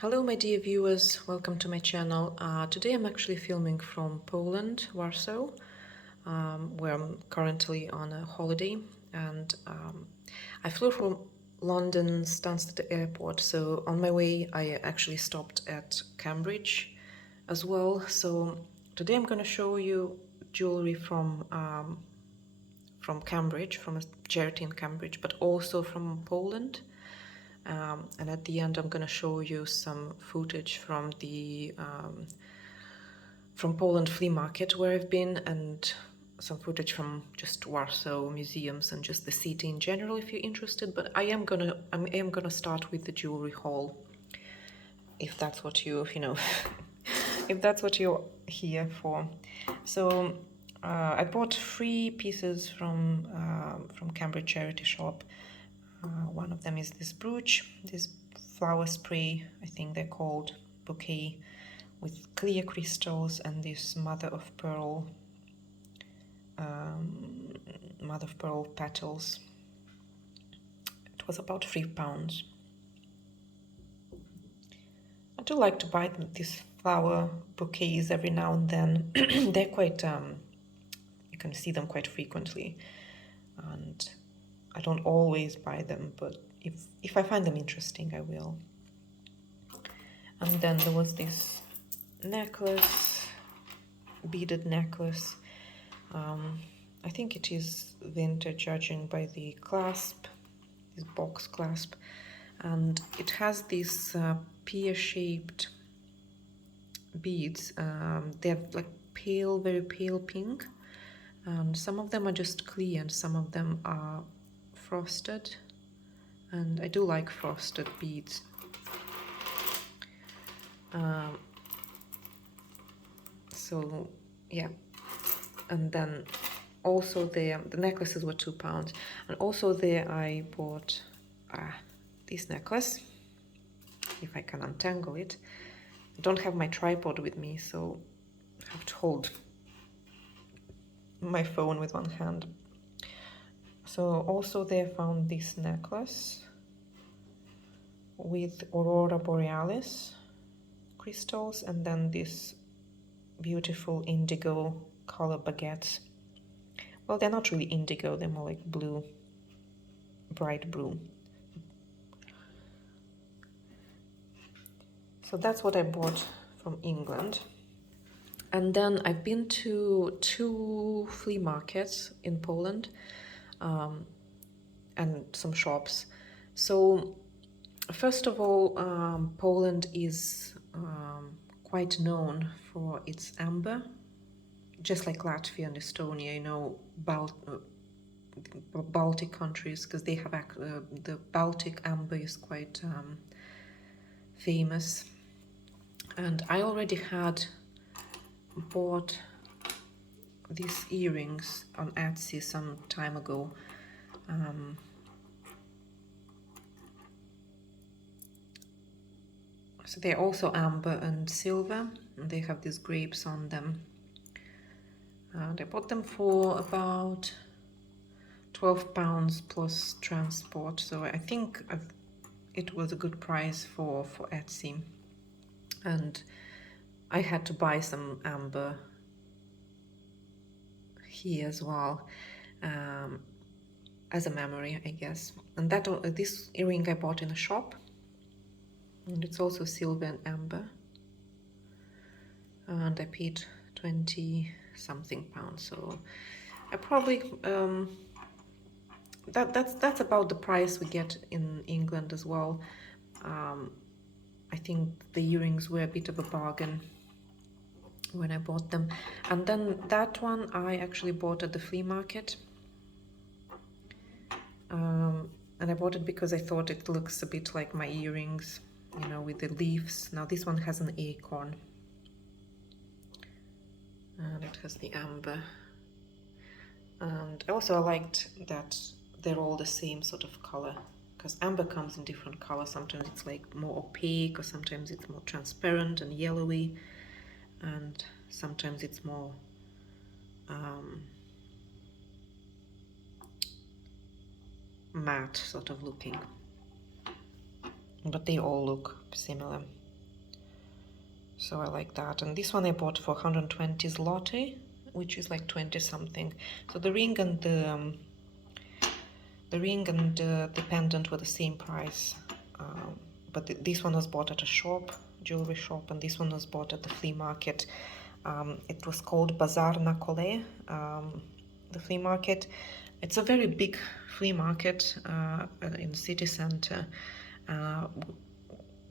Hello my dear viewers, welcome to my channel. Today I'm actually filming from Poland, Warsaw, where I'm currently on a holiday, and I flew from London Stansted Airport, so on my way I actually stopped at Cambridge as well. So today I'm going to show you jewelry from Cambridge, from a charity in Cambridge, but also from Poland. And at the end, I'm going to show you some footage from the from Poland flea market where I've been, and some footage from just Warsaw museums and just the city in general, if you're interested. But I am gonna start with the jewelry haul, if that's what you if that's what you're here for. So I bought 3 pieces from Cambridge charity shop. One of them is this brooch, this flower spray, I think they're called, bouquet, with clear crystals, and this mother of pearl petals. It was about £3. I do like to buy these flower bouquets every now and then. They're quite, you can see them quite frequently, and I don't always buy them, but if I find them interesting, I will. And then there was this necklace, beaded necklace. I think it is vintage, judging by the clasp, this box clasp, and it has these pear-shaped beads. They're like pale, very pale pink, and some of them are just clear and some of them are frosted, and I do like frosted beads. So yeah, and then also the necklaces were £2, and also there I bought this necklace, if I can untangle it. I don't have my tripod with me, so I have to hold my phone with one hand. So also there I found this necklace with Aurora Borealis crystals, and then this beautiful indigo color baguettes. Well, they're not really indigo, they're more like blue, bright blue. So that's what I bought from England. And then I've been to 2 flea markets in Poland, and some shops. So first of all, Poland is quite known for its amber, just like Latvia and Estonia, Baltic countries, because they have the Baltic amber is quite famous. And I already had bought these earrings on Etsy some time ago. So they're also amber and silver, and they have these grapes on them. And I bought them for about £12 plus transport, so I think it was a good price for Etsy. And I had to buy some amber here as well, as a memory, I guess. And this earring I bought in a shop, and it's also silver and amber, and I paid 20 something pounds. So I probably that's about the price we get in England as well. I think the earrings were a bit of a bargain when I bought them. And then that one I actually bought at the flea market, and I bought it because I thought it looks a bit like my earrings, with the leaves. Now this one has an acorn, and it has the amber. And also I liked that they're all the same sort of color, because amber comes in different colors. Sometimes it's like more opaque, or sometimes it's more transparent and yellowy, and sometimes it's more matte sort of looking, but they all look similar. So I like that. And this one I bought for 120 zloty, which is like 20 something. So the ring and the pendant were the same price, but this one was bought at a shop, jewelry shop, and this one was bought at the flea market. It was called Bazar na Kole, the flea market. It's a very big flea market in the city center,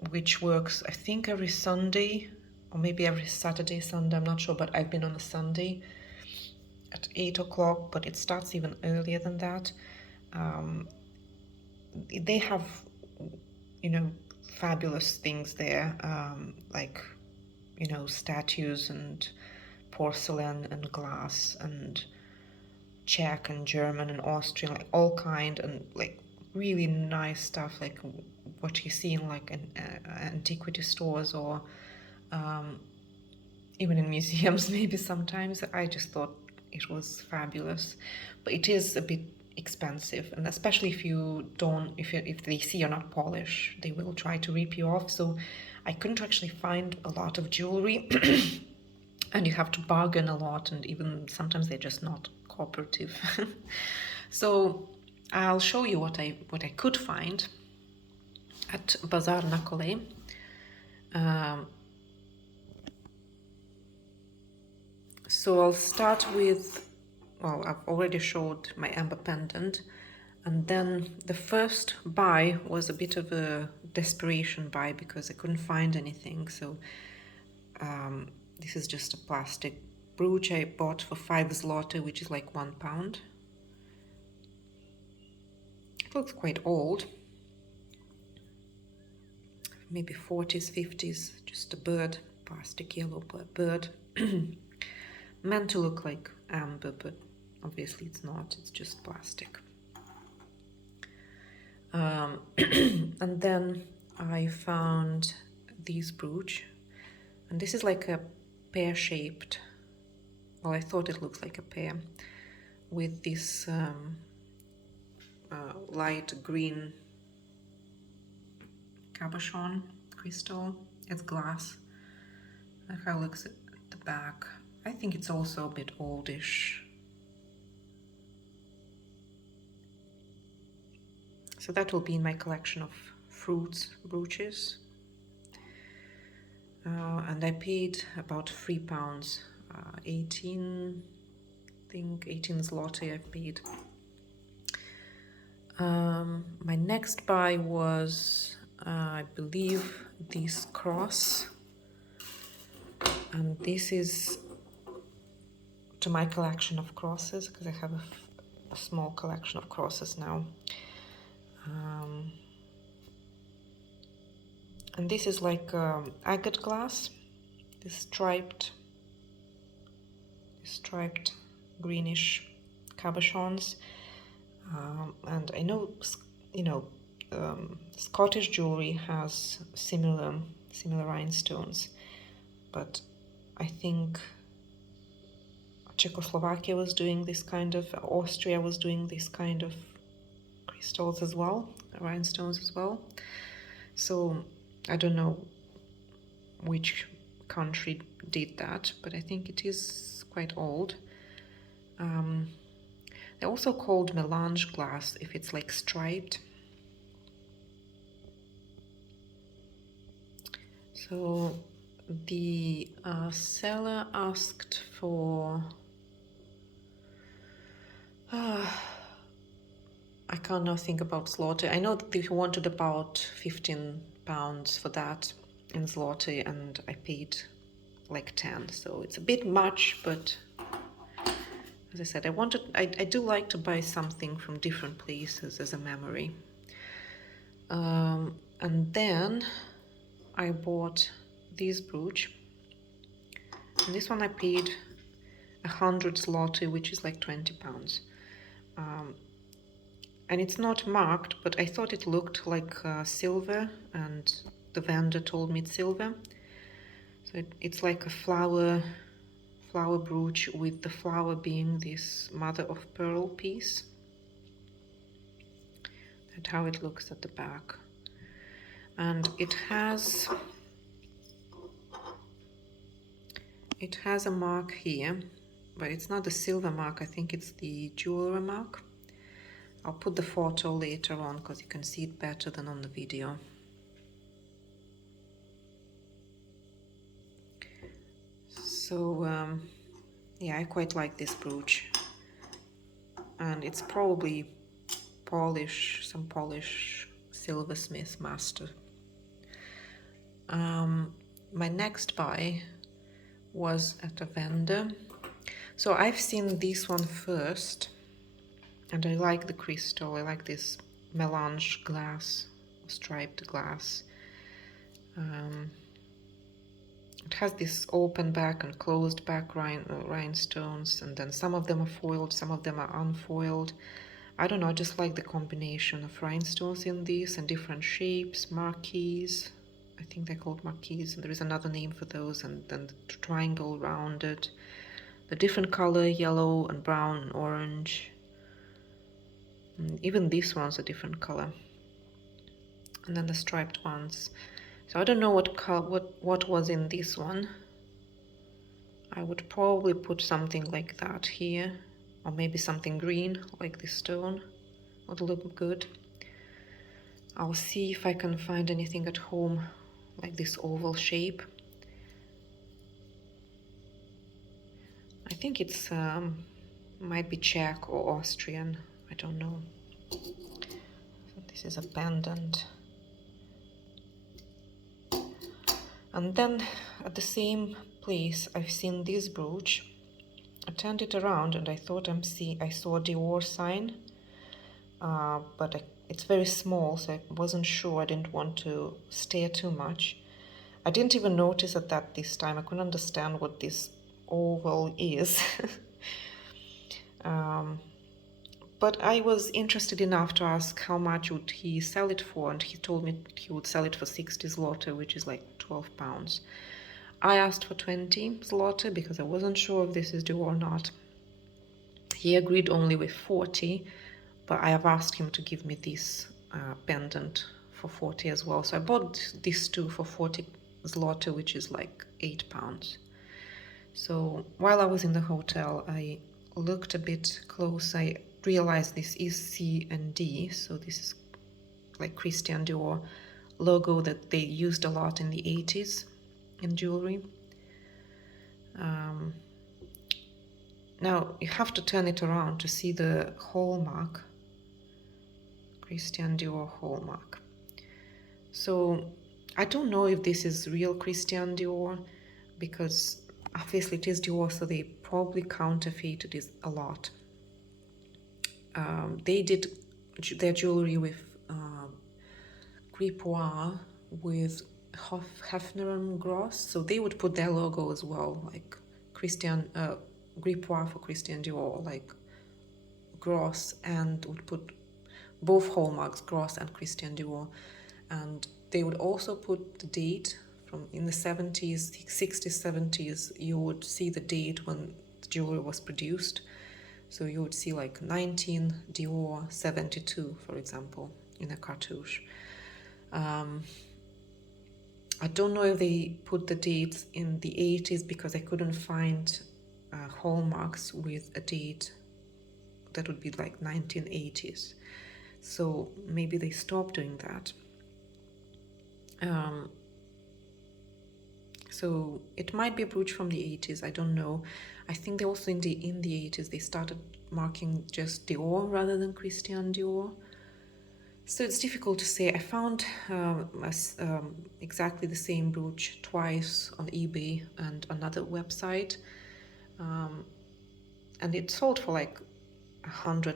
which works, I think, every Sunday or maybe every Saturday, Sunday, I'm not sure, but I've been on a Sunday at 8 o'clock, but it starts even earlier than that. They have, you know, fabulous things there, like, you know, statues and porcelain and glass and Czech and German and Austrian, like all kind, and like really nice stuff, like what you see in like antiquity stores or even in museums maybe sometimes. I just thought it was fabulous, but it is a bit expensive, and especially if you don't, if they see you're not Polish, they will try to rip you off. So I couldn't actually find a lot of jewelry and you have to bargain a lot, and even sometimes they're just not cooperative. So I'll show you what I could find at Bazar na Kole. So I'll start with, well, I've already showed my amber pendant, and then the first buy was a bit of a desperation buy because I couldn't find anything. So this is just a plastic brooch I bought for 5 zloty, which is like £1. It looks quite old, maybe 40s, 50s, just a bird, plastic yellow bird. Meant to look like amber, but obviously it's not, it's just plastic. And then I found this brooch, and this is like a pear-shaped, well, I thought it looks like a pear, with this light green cabochon crystal. It's glass. Look how it looks at the back. I think it's also a bit oldish. So that will be in my collection of fruits brooches. And I paid about £3, 18, I think 18 zloty I paid. My next buy was, I believe, this cross, and this is to my collection of crosses, because I have a small collection of crosses now. And this is like agate glass, this striped greenish cabochons. And I know, you know, Scottish jewelry has similar rhinestones, but I think Czechoslovakia was doing this kind of, Austria was doing this kind of crystals as well, rhinestones as well. So I don't know which country did that, but I think it is quite old. They're also called melange glass if it's like striped. So the seller asked for, I can't now think about zloty. I know that he wanted about £15 for that in zloty, and I paid like 10, so it's a bit much, but as I said, I do like to buy something from different places as a memory. And then I bought this brooch, and this one I paid 100 zloty, which is like £20. And it's not marked, but I thought it looked like silver, and the vendor told me it's silver. So it's like a flower brooch, with the flower being this mother of pearl piece. That's how it looks at the back. And it has It has a mark here, but it's not the silver mark, I think it's the jewellery mark. I'll put the photo later on because you can see it better than on the video. So yeah, I quite like this brooch, and it's probably some Polish silversmith master. My next buy was at a vendor. So I've seen this one first, and I like the crystal. I like this melange glass, striped glass. It has this open back and closed back rhinestones, and then some of them are foiled, some of them are unfoiled. I don't know, I just like the combination of rhinestones in these and different shapes, marquise. I think they're called marquise, and there is another name for those, and then the triangle rounded. The different color, yellow and brown and orange. And even these ones are different color. And then the striped ones. So I don't know what was in this one. I would probably put something like that here, or maybe something green like this stone would look good. I'll see if I can find anything at home like this oval shape. I think it's might be Czech or Austrian, I don't know. So this is a pendant. And then at the same place I've seen this brooch. I turned it around and I thought I saw a Dior sign, but it's very small, so I wasn't sure. I didn't want to stare too much. I didn't even notice that this time. I couldn't understand what this oval is. But I was interested enough to ask how much would he sell it for, and he told me he would sell it for 60 zloty, which is like 12 pounds. I asked for 20 zloty because I wasn't sure if this is Dior or not. He agreed only with 40, but I have asked him to give me this pendant for 40 as well. So I bought these two for 40 zloty, which is like 8 pounds. So while I was in the hotel, I looked a bit close. I realized this is C and D, so this is like Christian Dior logo that they used a lot in the 80s in jewelry. Now you have to turn it around to see the hallmark, Christian Dior hallmark. So I don't know if this is real Christian Dior, because obviously it is Dior, so they probably counterfeited it a lot. They did their jewelry with Gripois, with Hefner and Gross, so they would put their logo as well, like Christian Gripois for Christian Dior, like Gross, and would put both hallmarks, Gross and Christian Dior, and they would also put the date from in the 70s, 60s, 70s. You would see the date when the jewelry was produced. So you would see like 19 Dior 72, for example, in a cartouche. I don't know if they put the dates in the 80s because I couldn't find hallmarks with a date that would be like 1980s. So maybe they stopped doing that. So it might be a brooch from the 80s, I don't know. I think they also in the 80s they started marking just Dior rather than Christian Dior. So it's difficult to say. I found exactly the same brooch twice on eBay and another website, and it sold for like 100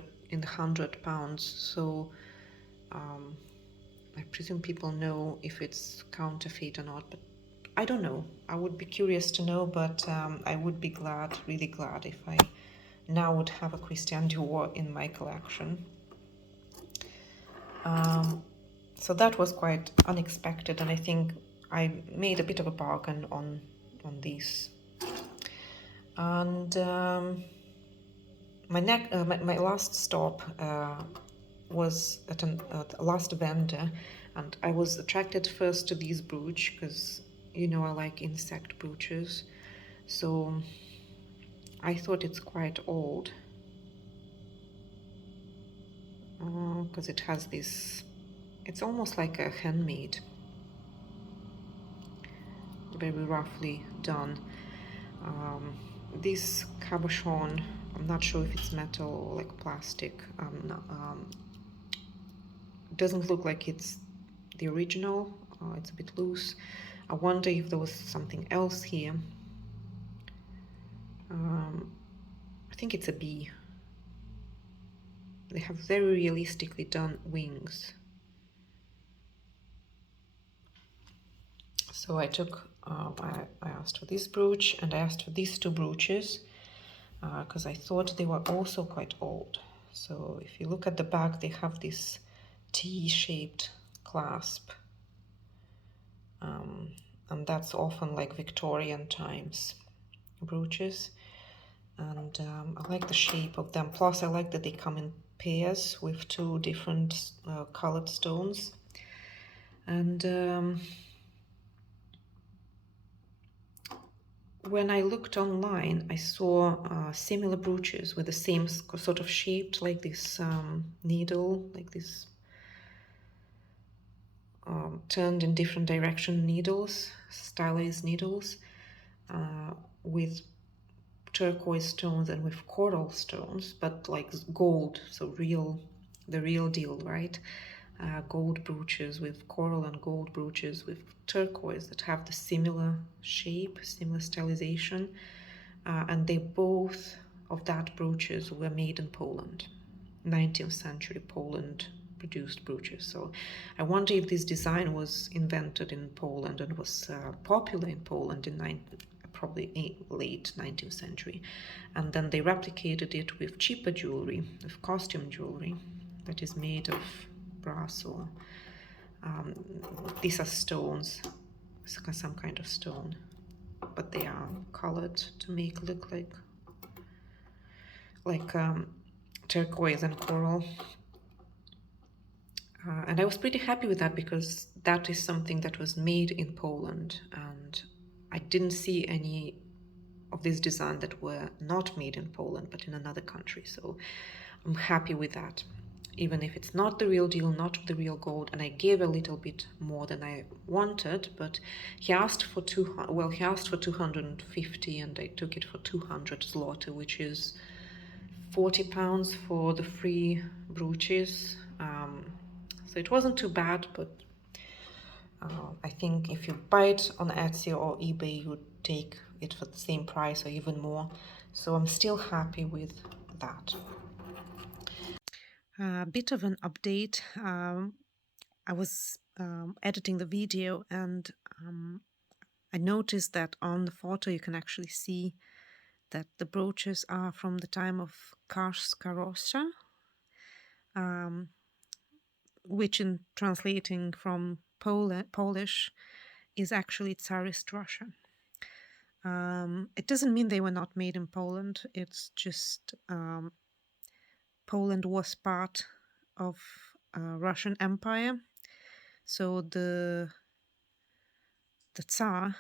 pounds. So I presume people know if it's counterfeit or not, but I don't know. I would be curious to know, but I would be glad, really glad, if I now would have a Christian Dior in my collection. So that was quite unexpected, and I think I made a bit of a bargain on these. And my last stop was at the last vendor, and I was attracted first to these brooch because, you know, I like insect brooches, So I thought it's quite old, because it has this, it's almost like a handmade, very roughly done. This cabochon, I'm not sure if it's metal or like plastic. Doesn't look like it's the original. It's a bit loose. I wonder if there was something else here. I think it's a bee. They have very realistically done wings. So I took, I asked for this brooch and I asked for these two brooches because I thought they were also quite old. So if you look at the back, they have this T-shaped clasp. And that's often like Victorian times brooches. And I like the shape of them. Plus I like that they come in pairs with two different colored stones. And when I looked online, I saw similar brooches with the same sort of shaped, like this needle, like this turned in different direction needles, stylized needles, with turquoise stones and with coral stones, but like gold, so the real deal, right? Gold brooches with coral and gold brooches with turquoise that have the similar shape, similar stylization, and they both of that brooches were made in Poland, 19th century Poland produced brooches. So I wonder if this design was invented in Poland and was popular in Poland in probably late 19th century, and then they replicated it with cheaper jewelry, with costume jewelry that is made of brass or these are stones, some kind of stone, but they are colored to make look like turquoise and coral. And I was pretty happy with that because that is something that was made in Poland, and I didn't see any of this design that were not made in Poland but in another country. So I'm happy with that, even if it's not the real deal, not the real gold. And I gave a little bit more than I wanted, but he asked for 250 and I took it for 200 zloty, which is 40 pounds for the free brooches. So it wasn't too bad, but I think if you buy it on Etsy or eBay, you would take it for the same price or even more. So I'm still happy with that. A bit of an update. I was editing the video and I noticed that on the photo you can actually see that the brooches are from the time of Karska Rosja, which in translating from Polish is actually Tsarist Russia. It doesn't mean they were not made in Poland. It's just Poland was part of Russian Empire. So the Tsar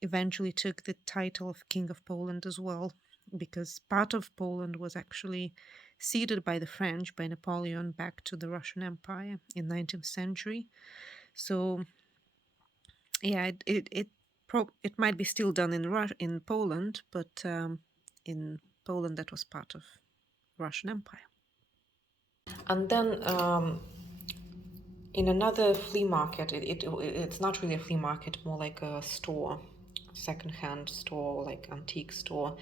eventually took the title of King of Poland as well, because part of Poland was actually ceded by the French, by Napoleon, back to the Russian Empire in 19th century. So yeah, it might be still done in Poland, but in Poland that was part of Russian Empire. And then in another flea market, it's not really a flea market, more like a store, second-hand store, like antique store,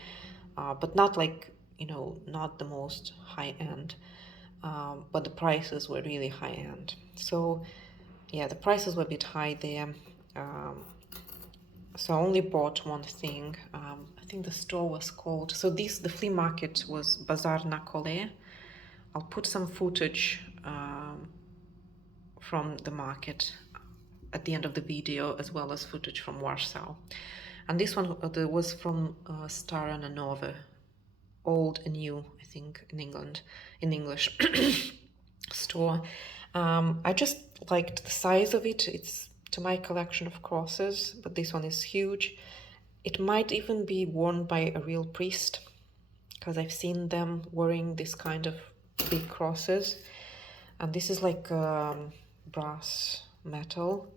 but not like, not the most high-end, but the prices were really high-end. So yeah, the prices were a bit high there. So I only bought one thing. I think the store was called, so the flea market was Bazar na Kole. I'll put some footage from the market at the end of the video, as well as footage from Warsaw. And this one was from Stara na Nowe, old and new, I think, in English store. I just liked the size of it. It's to my collection of crosses, but this one is huge. It might even be worn by a real priest, because I've seen them wearing this kind of big crosses. And this is like brass metal.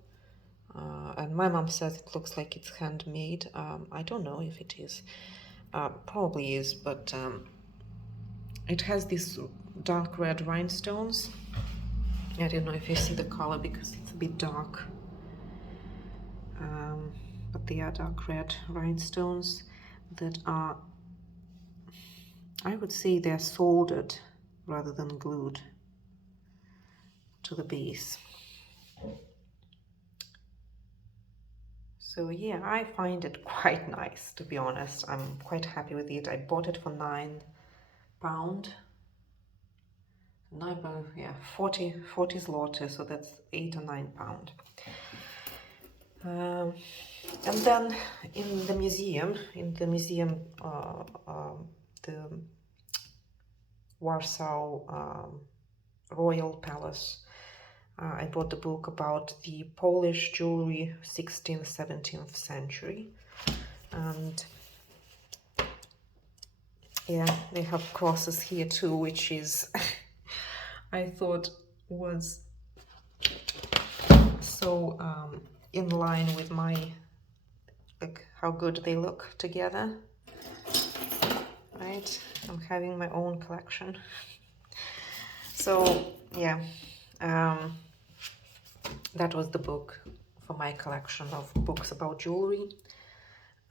And my mom says it looks like it's handmade. I don't know if it is. Probably is, but it has these dark red rhinestones. I don't know if you see the color because it's a bit dark. But they are dark red rhinestones that are, I would say they're soldered rather than glued to the base. So yeah, I find it quite nice, to be honest. I'm quite happy with it. I bought it for £9. £9, yeah, 40 zloty, so that's £8 or £9. And then in the museum, the Warsaw Royal Palace, I bought the book about the Polish jewelry, 16th, 17th century. And yeah, they have crosses here too, which is, I thought was so in line with my, like, how good they look together, right? I'm having my own collection. So yeah, that was the book for my collection of books about jewelry.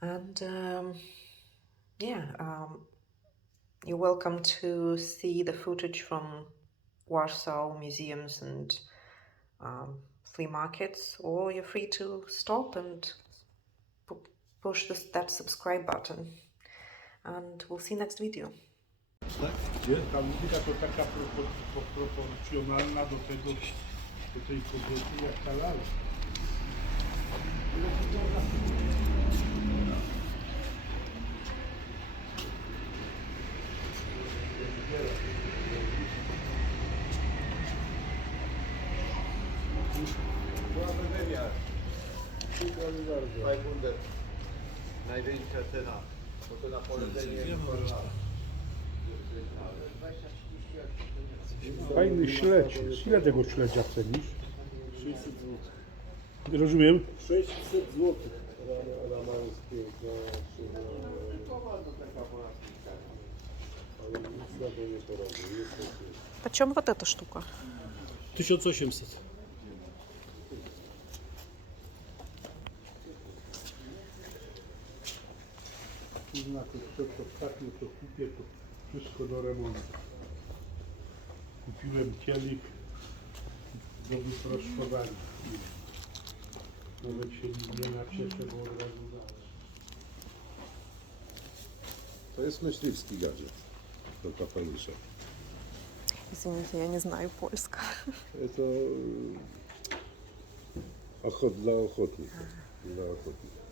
And yeah, you're welcome to see the footage from Warsaw museums and flea markets, or you're free to stop and push that subscribe button. And we'll see you next video. Ta muzyka to taka proporcjonalna do tej kobiety jak ta lalka. Największa cena, bo to na polecenie jest Fajny śledź. Ile tego śledzia cenisz? 600 zł. Rozumiem? 600 zł. Rama jest piękna. Ale nic na to nie porobię. Почем вот эта штука? 1800. Znaczy, co ostatnio to kupię, to wszystko do remontu. Kupiłem kielich do wyprostowania. Nawet się nie nacieszę, bo od razu dałem. To jest myśliwski gadżet do kapelusza. Извините, я не знаю польска. To dla ochotników. Dla ochotników.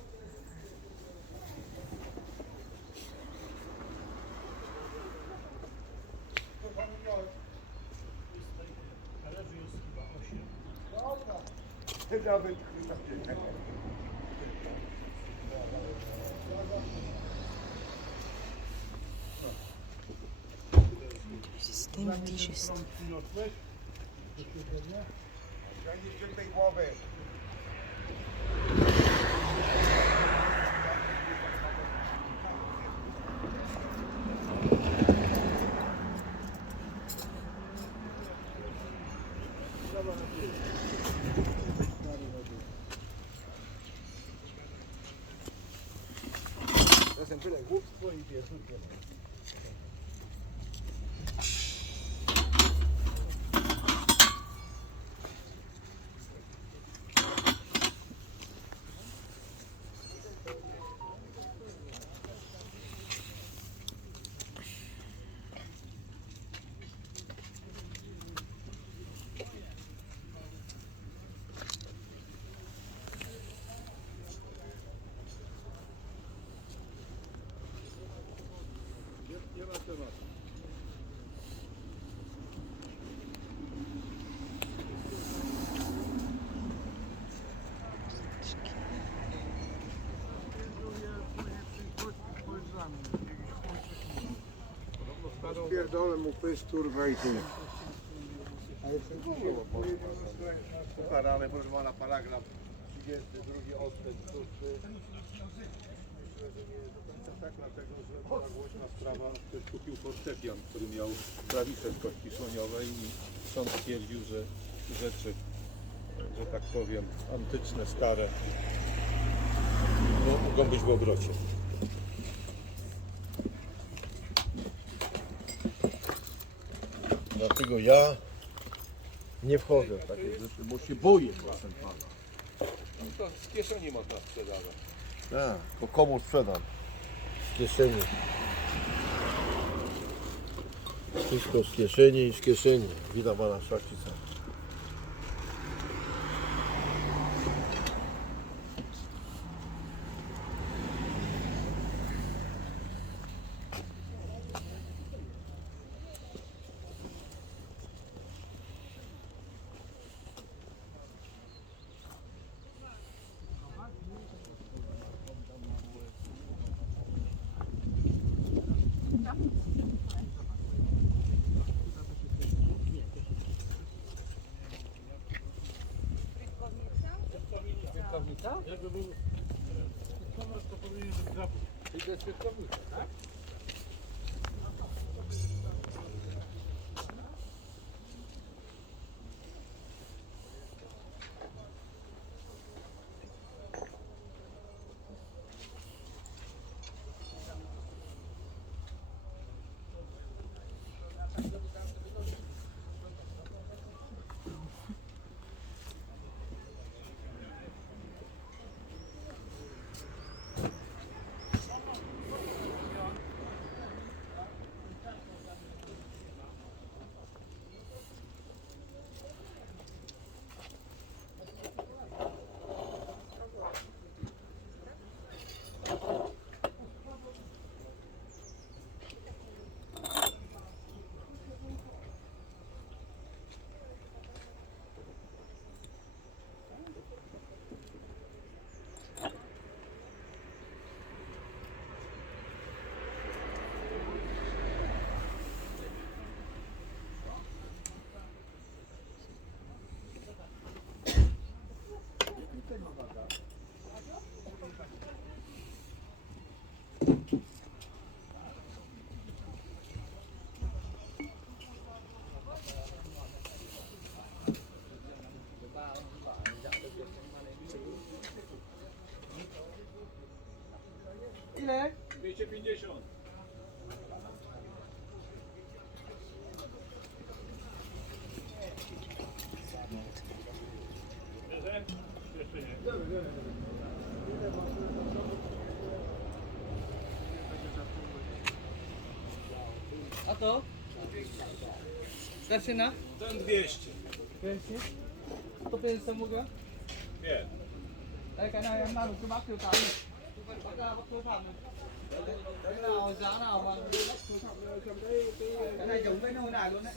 Z tym gdzieś jest. Czasem tyle głupstwo i bierze. pierdolę mu pysk, turwa i tyle. Ukarane, proszę pana, paragraf 32 odstęp 6. Tak, dlatego, że była głośna sprawa, ktoś kupił fortepian, który miał klawisze z kości słoniowej i sąd stwierdził, że rzeczy, że tak powiem, antyczne, stare, no, mogą być w obrocie. Dlatego ja nie wchodzę w takie rzeczy, bo się boję, proszę pana. No to z kieszeni można sprzedawać. Tak, to komu sprzedam? Z kieszeni. Wszystko z kieszeni i z kieszeni. Witam pana szlachcica. Jakby był komers, to powinien być grabów. Idę z piekownika, tak? Ile? 250. Jeszcze nie. A to? Zaczyna? Ten 200. 200. Toเป็นสมุกเหรอ Nie. Cái này em đang được cái bác tiêu tán này. Bác ra bác tiêu phạm này. Cái nào giá nào mà cái này giống với nồi này luôn đấy.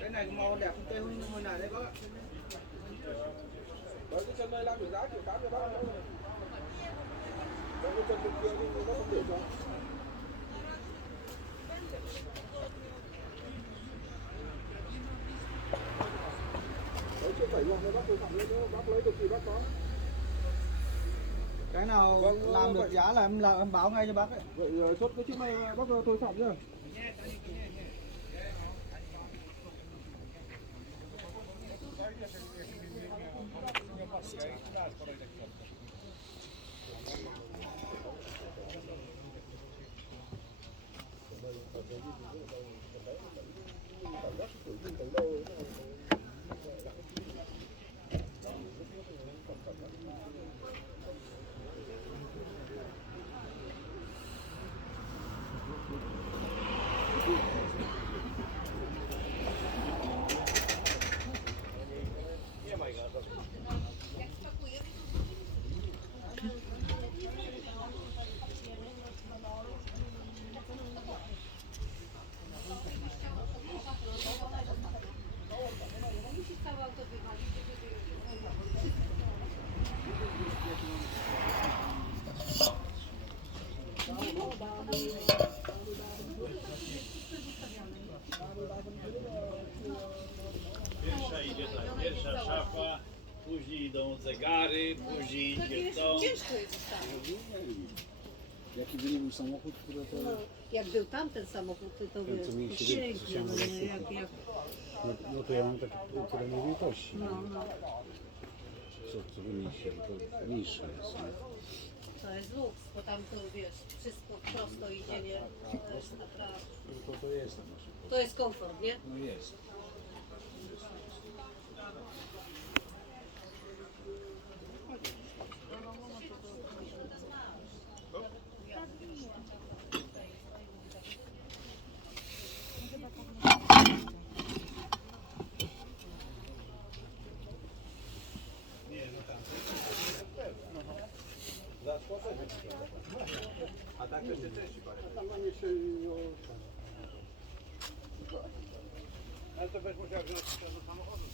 Cái này màu đẹp tươi hơn nồi này đấy bác ạ. Đấy, cái chân đây đang phải giá 1.800.000 cho bác. Đấy, cái chân bên kia thì nó không để cho. Đấy, chưa phải luôn, bác tôi phạm lên nữa, bác lấy được gì bác có. Cái nào Vâng, làm được vậy. giá là em báo ngay cho bác ấy. Vậy chốt cái chiếc này bác tôi phạm nhá. idą zegary, później idzie to. Ciężko jest ustawić. Jaki by nie był samochód, który to... No, jak był tamten samochód, to by co mieliście pięknie, no nie, jak, No to ja mam takie tyle wielkości. no, no. Co wy mieliście, to niższe jest. Nie? To jest luks, bo tam to wiesz, wszystko prosto idzie, nie? To jest naprawdę, No to jest tam nasze. to jest komfort, nie? No jest. Ale to będziesz musiał wziąć do samochodu.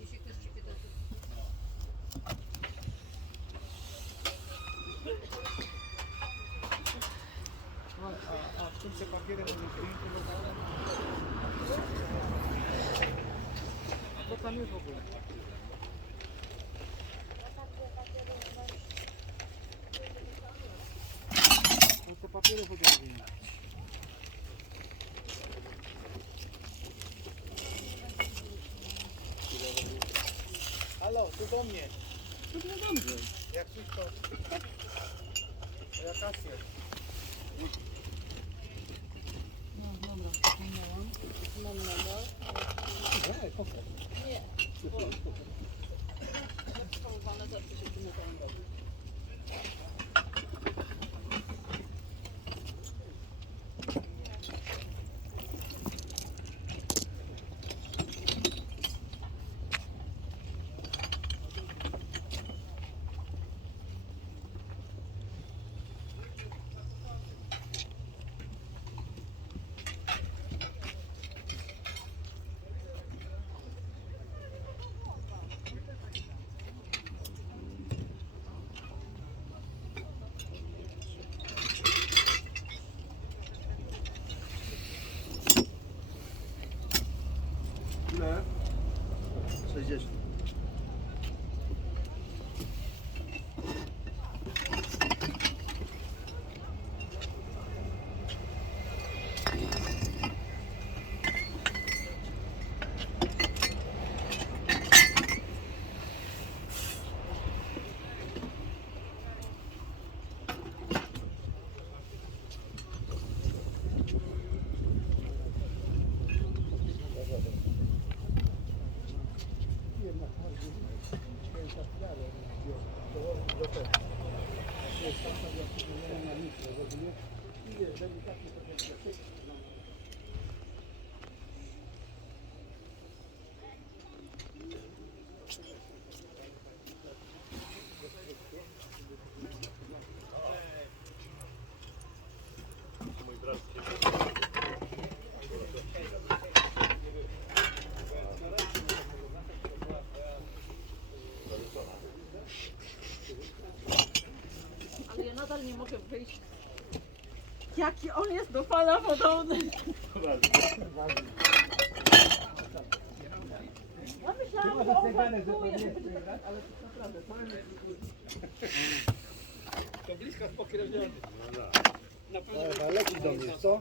Jeśli ktoś ci pyta, A w tym papierem to tam jest w ogóle. No te papiery chodziły. Halo, tu do mnie. Tu do mnie. Jak coś to... Ja kasję. mam numer. Nie, bo... Przechowywane zawsze się tym robi. Ile? 60. Ale ja nadal nie mogę wyjść. Jaki on jest do pana podobny. Ja myślałam, że on pracuje. Ale to naprawdę, To blisko z pokrewniony. Na pewno Leci do mnie, co?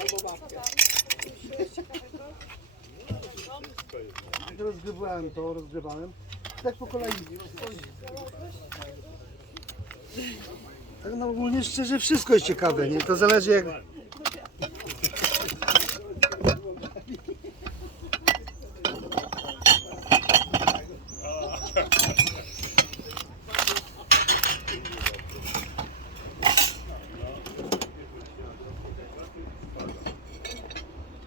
albo babkę. Rozgrzewałem to, rozgrzewałem. Tak po kolei. Tak no ogólnie szczerze wszystko jest ciekawe, nie? To zależy jak...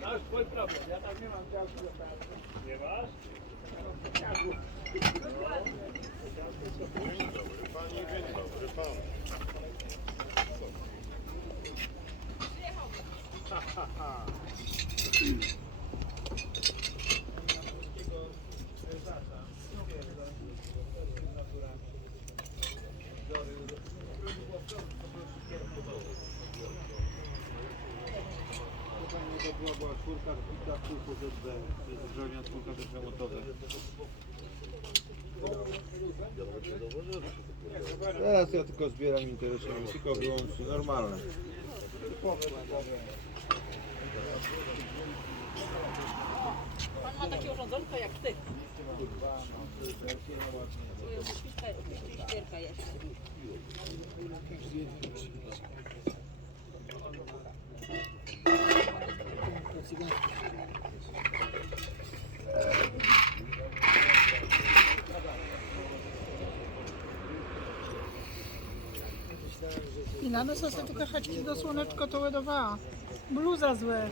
To jest twój problem, ja tam nie mam czasu do pracy. Nie masz? Dobry pan. ZB, jest zbrojnia czwórka też remontowe. Teraz ja tylko zbieram, interesuje mnie, tylko wyłącznie normalne. Pan ma takie urządzonko jak ty. Świerka jest. I надо sobie tylko chaćki do słoneczko to ładowała. Bluza złe.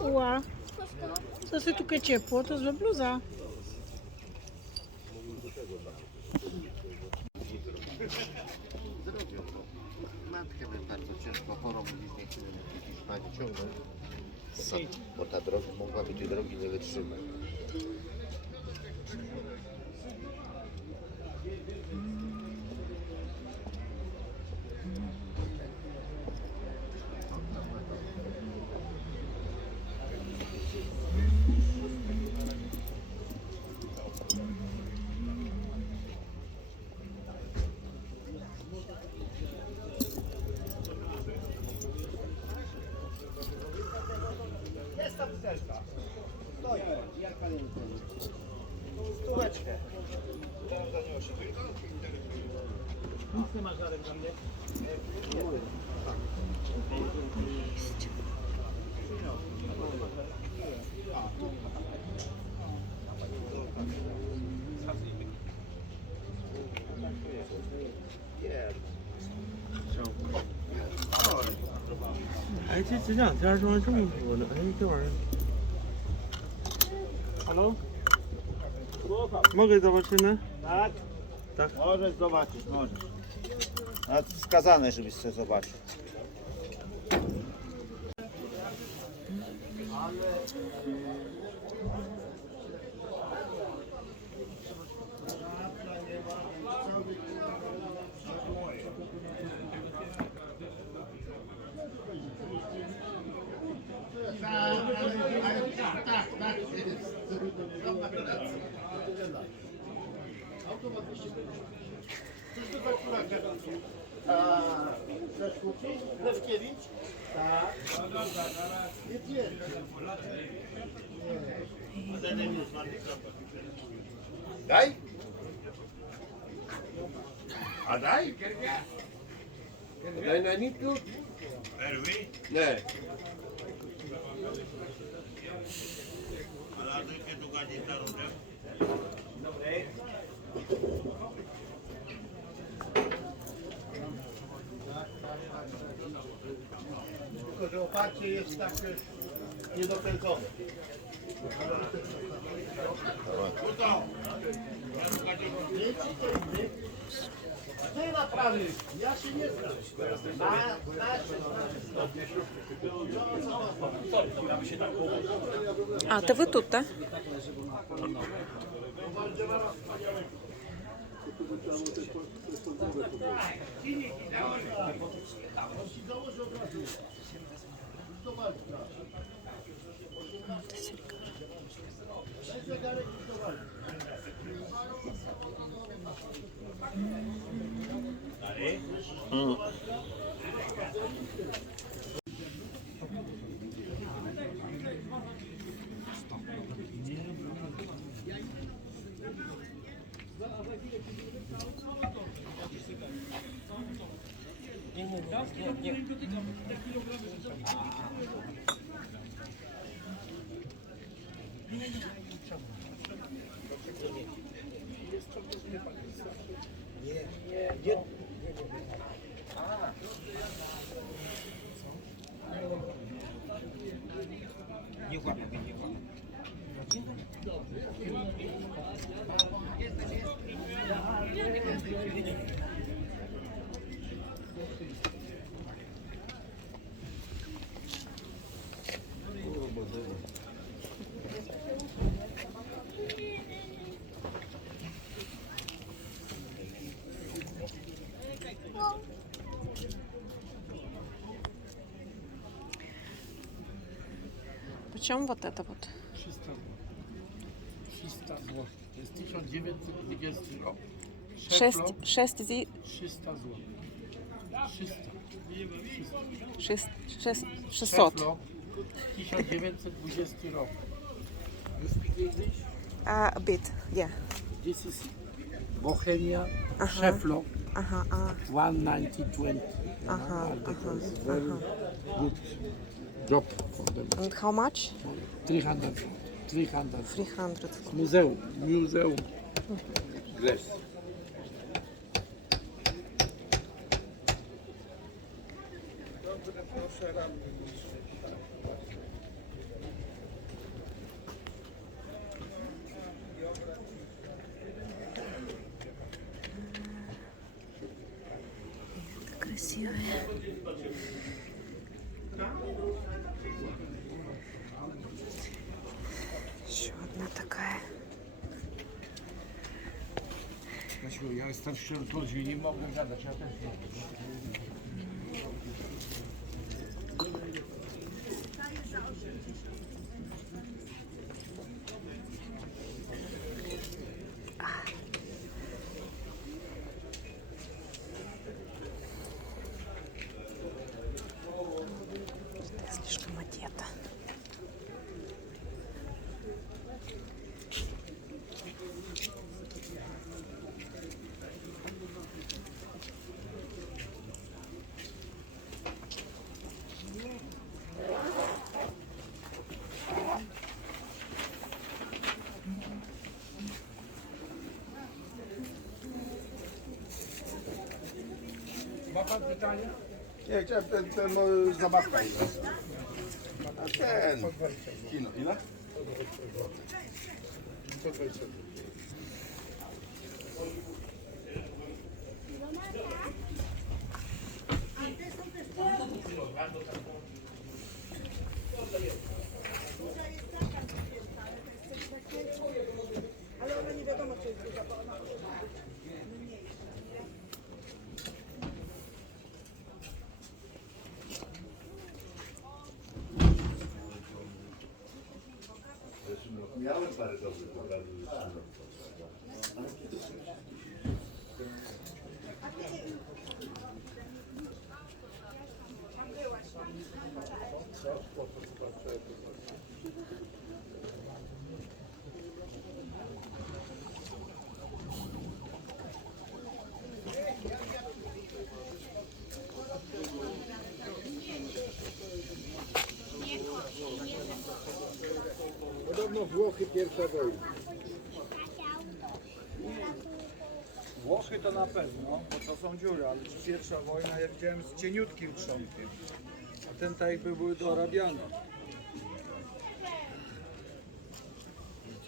Uła. Co sobie tylko ciepło, to złe bluza. Matkę by bardzo ciężko chorą bliźnięcie pani ciągnąć, bo ta droga mogłaby tej drogi nie wytrzymać. Jest ta butelka. Stoi. Jak pan ją wykonuje? Stóweczkę. Nic nie ma żarek dla mnie.哎，这两天装这么多呢，哎，这玩意儿。Halo? Mogę zobaczyć, no? Tak? Tak. Możesz zobaczyć, możesz. Nawet wskazane, żebyś sobie zobaczył. Lewkiewicz? Tak. Nie wiem. Daj? A daj? Daj na nitku? Ne. Tylko, że oparcie jest tak niedokręcone. Ty naprawy, ja się nie znam. А, то ви тут, так? Почем вот это вот? 300 zł. 300 zł. To jest 1920 rok. Szeflo 6 300 zł. 300. 600. Szeflo 1920 rok. You speak English? A bit, yeah. This is Bohemia Szeflo Aha, 190-20. Very good job for them. and how much? 300. 300. 300. Muzeum. Glass. Красивая. Еще одна такая. Ja jestem wśród ludzi i nie mogę gadać, ja też nie. Слишком одета. Ma pan pytanie? Nie, chciałem ten zabawka jest. A ten. Kino, ile? 120 zł. Miałem parę dobrych pokazów. Podobno Włochy pierwsza wojna. Włochy to na pewno, bo to są dziury, ale czy pierwsza wojna, ja widziałem z cieniutkim trzonkiem. A ten tak jakby były dorabiane.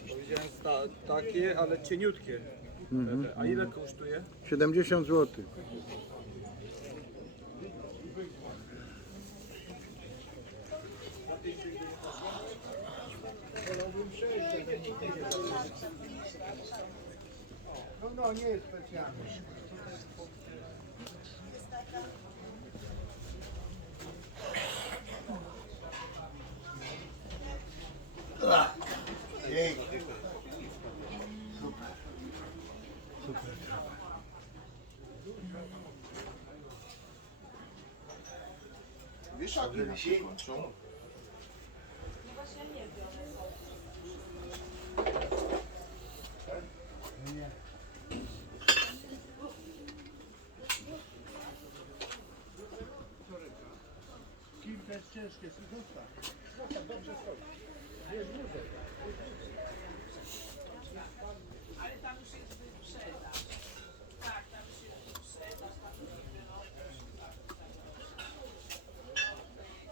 To widziałem takie, ale cieniutkie. A ile kosztuje? 70 zł. No nie jest specjalnie. Wieszaki na się kończą. Kilka jest ciężkie, zostaw. Zostaw, dobrze stoi. Wiesz, dużo. Ale tam już jest wyprzedaż. Tak, tam już jest wyprzedaż.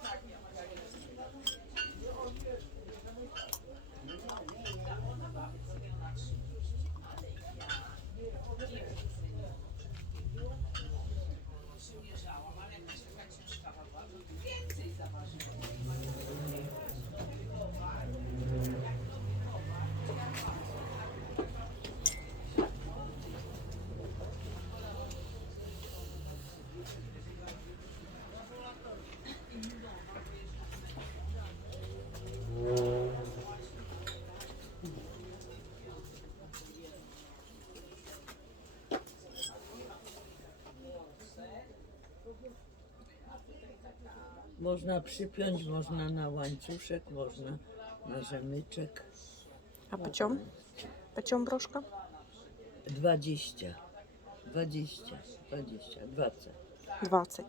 Tak, ja przymierzałam, ale jakaś taka ciężka była, więcej zaważyła. Można przypiąć, można na łańcuszek, można na rzemyczek. A почем? Почем брошка? 20, 20, 20, 20. 20.